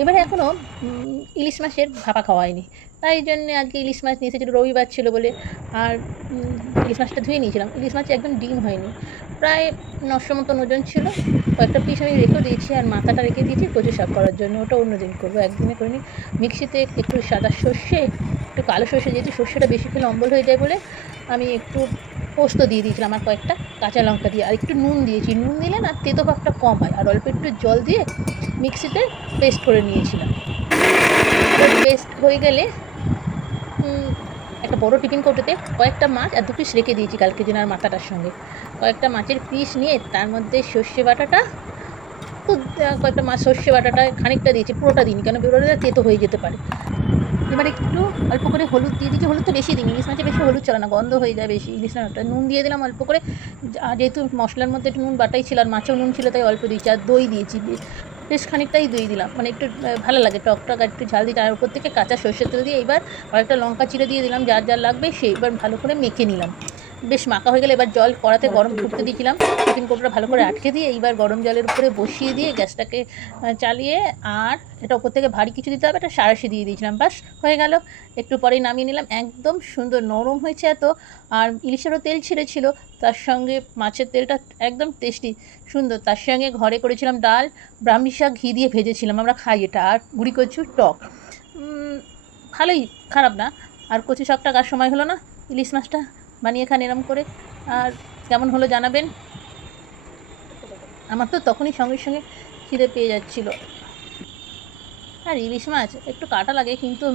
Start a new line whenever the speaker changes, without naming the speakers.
এবারে এখনও ইলিশ মাছের ভাপা খাওয়া হয়নি তাই জন্য আজকে ইলিশ মাছ নিয়ে এসেছিল রবিবার ছিল বলে, আর ইলিশ মাছটা ধুয়ে নিয়েছিলাম। ইলিশ মাছ একদম ডিম হয়নি। প্রায় নশো মতন ওজন ছিল। কয়েকটা পিস আমি রেখেও দিয়েছি, আর মাথাটা রেখে দিয়েছি কচু শাক করার জন্য। ওটা অন্য দিন করব একদিনে করিনি। মিক্সিতে একটু সাদা সর্ষে, একটু কালো সর্ষে যেহেতু সর্ষেটা বেশি খেলে অম্বল হয়ে যায় বলে, আমি একটু পোস্ত দিয়ে দিয়েছিলাম, আর কয়েকটা কাঁচা লঙ্কা দিয়ে, আর একটু নুন দিয়েছি। নুন দিলে না তেতো ভাবটা কম হয়, আর অল্প একটু জল দিয়ে মিক্সিতে পেস্ট করে নিয়েছিলাম। পেস্ট হয়ে গেলে একটা বড় টিফিন কৌটোতে কয়েকটা মাছ আর দু পিস রেখে দিয়েছি কালকে দিন আর মাথাটার সঙ্গে। কয়েকটা মাছের পিস নিয়ে তার মধ্যে সর্ষে বাটাটা কয়েকটা মাছ সর্ষে বাটাটা খানিকটা দিয়েছি, পুরোটা দিন কেন বেরোলে তেতো হয়ে যেতে পারে। এবার একটু অল্প করে হলুদ দিয়ে দিয়েছি হলুদ তো বেশি দিন ইলিশ মাছে বেশি হলুদ চলে না, গন্ধ হয়ে যায় বেশি, ইলিশ মাছটা নুন দিয়ে দিলাম অল্প করে। যেহেতু মশলার মধ্যে একটু নুন বাটাই ছিল আর মাছেও নুন ছিল, তাই অল্প দিয়েছি, আর দই দিয়েছি বেশ খানিকটাই দই দিলাম। মানে একটু ভালো লাগে। টক টক একটু ঝাল দিয়ে তার উপর থেকে কাঁচা সর্ষের তেল দিয়ে এবার কয়েকটা লঙ্কা চিড়ে দিয়ে দিলাম। যার যার লাগবে সেইবার ভালো করে মেখে নিলাম। বেশ মাখা হয়ে গেলে, এবার জল কড়াতে গরম ফুটতে দিয়েছিলাম। টিফিন কৌটোটা ভালো করে আটকে দিয়ে এইবার গরম জলের উপরে বসিয়ে দিয়ে গ্যাসটাকে চালিয়ে আর এটা ওপর থেকে ভারী কিছু দিতে হবে, এটা সারাশি দিয়ে দিয়েছিলাম। বাস, হয়ে গেল। একটু পরেই নামিয়ে নিলাম। একদম সুন্দর নরম হয়েছে এত। আর ইলিশেরও তেল ছিঁড়েছিল, তার সঙ্গে মাছের তেলটা একদম টেস্টি সুন্দর। তার সঙ্গে ঘরে করেছিলাম ডাল, ব্রাহ্মী শাক, ঘি দিয়ে ভেজেছিলাম। আমরা খাই এটা। আর গুঁড়ি কচু, টক। ভালোই, খারাপ না। আর কচু শাকটা কার সময় হলো না ইলিশ মাছটা। বানিয়ে খান এরম করে। আর কেমন হলো জানাবেন? আমার তো তখনই সঙ্গে সঙ্গে খিদে পেয়ে যাচ্ছিল। আর ইলিশ মাছ একটু কাটা লাগে কিন্তু